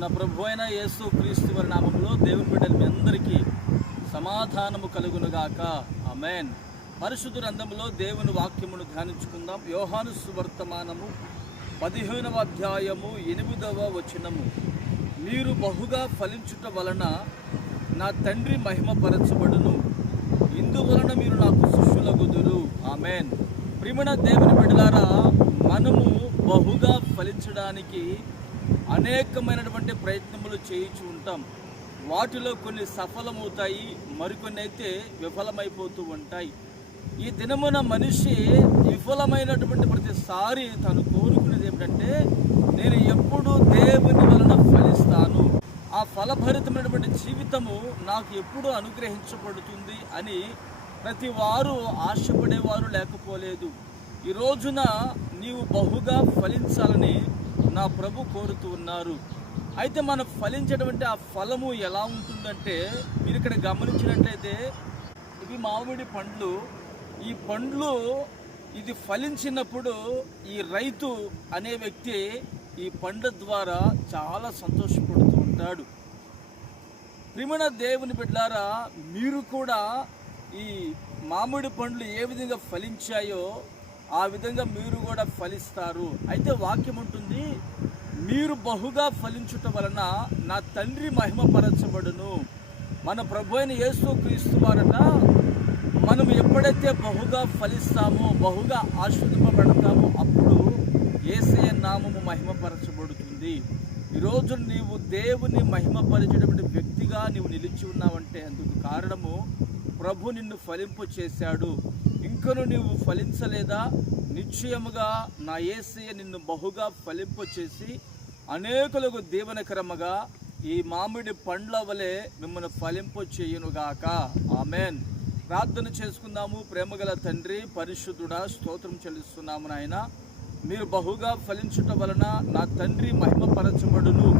మన ప్రభు అయిన యేసు క్రీస్తు వారి నామములో దేవుని బిడ్డలు మీ అందరికీ సమాధానము కలుగునుగాక. ఆమేన్. పరిశుద్ధ గ్రంథములో దేవుని వాక్యమును ధ్యానించుకుందాం. యోహాను సువర్తమానము 15వ అధ్యాయము 8వ వచనము. మీరు బహుగా ఫలించుట వలన నా తండ్రి మహిమపరచబడును, ఇందువలన మీరు నాకు శిష్యులగుదురు. ఆమేన్. ప్రియమైన దేవుని బిడ్డలారా, మనము బహుగా ఫలించడానికి అనేకమైనటువంటి ప్రయత్నములు చేయించు ఉంటాం. వాటిలో కొన్ని సఫలమవుతాయి, మరికొన్ని అయితే విఫలమైపోతూ ఉంటాయి. ఈ దినమున మనిషి విఫలమైనటువంటి ప్రతిసారి తను కోరుకునేది ఏమిటంటే, నేను ఎప్పుడు దేవుని వలన ఫలిస్తాను, ఆ ఫలభరితమైనటువంటి జీవితము నాకు ఎప్పుడు అనుగ్రహించబడుతుంది అని ప్రతి వారు ఆశపడేవారు లేకపోలేదు. ఈ రోజున నీవు బహుగా ఫలించాలని నా ప్రభు కోరుతూ ఉన్నారు. అయితే మనం ఫలించేటువంటి ఆ ఫలము ఎలా ఉంటుందంటే, మీరు ఇక్కడ గమనించినట్లయితే ఇవి మామిడి పండ్లు. ఈ పండ్లు ఇది ఫలించినప్పుడు ఈ రైతు అనే వ్యక్తి ఈ పండ్ల ద్వారా చాలా సంతోషపడుతూ ఉంటాడు. ప్రియమైన దేవుని బిడ్డలారా, మీరు కూడా ఈ మామిడి పండ్లు ఏ విధంగా ఫలించాయో ఆ విధంగా మీరు కూడా ఫలిస్తారు. అయితే వాక్యం ఉంటుంది, మీరు బహుగా ఫలించుట వలన నా తండ్రి మహిమపరచబడును. మన ప్రభు అయిన యేసు క్రీస్తు వారట, మనం ఎప్పుడైతే బహుగా ఫలిస్తామో, బహుగా ఆశీర్వదింపబడతామో, అప్పుడు యేసయ్య నామము మహిమపరచబడుతుంది. ఈరోజు నీవు దేవుని మహిమపరిచేటువంటి వ్యక్తిగా నీవు నిలిచి ఉన్నావంటే అందుకు కారణము ప్రభు నిన్ను ఫలింపు చేశాడు. ఇంకను నీవు ఫలించలేదా? నిశ్చయముగా నా యేసయ్య నిన్ను బహుగా ఫలింపు చేసి అనేకులకు దీవెనకరముగా ఈ మామిడి పండ్ల వలె మిమ్మల్ని ఫలింపు చేయునుగాక. ఆమేన్. ప్రార్థన చేసుకుందాము. ప్రేమగల తండ్రి, పరిశుద్ధుడా, స్తోత్రం చెల్లిస్తున్నాము నాయన. మీరు బహుగా ఫలించుట వలన నా తండ్రి మహిమపరచబడును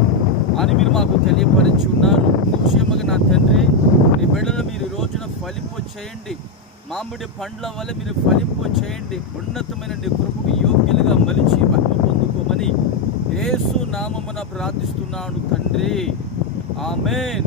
అని మీరు మాకు తెలియపరిచి ఉన్నారు. నిశ్చయముగా నా తండ్రి, నీ బిడ్డను మీరు ఈ రోజున ఫలింపు చేయండి. మామిడి పండ్ల వల్ల మీరు ఫలింపు చేయండి. ఉన్నతమైన నీ కృపకు యోగ్యులుగా మలిచి మహిమ పొందుకోమని యేసు నామమున ప్రార్థిస్తున్నాను తండ్రి. ఆమేన్.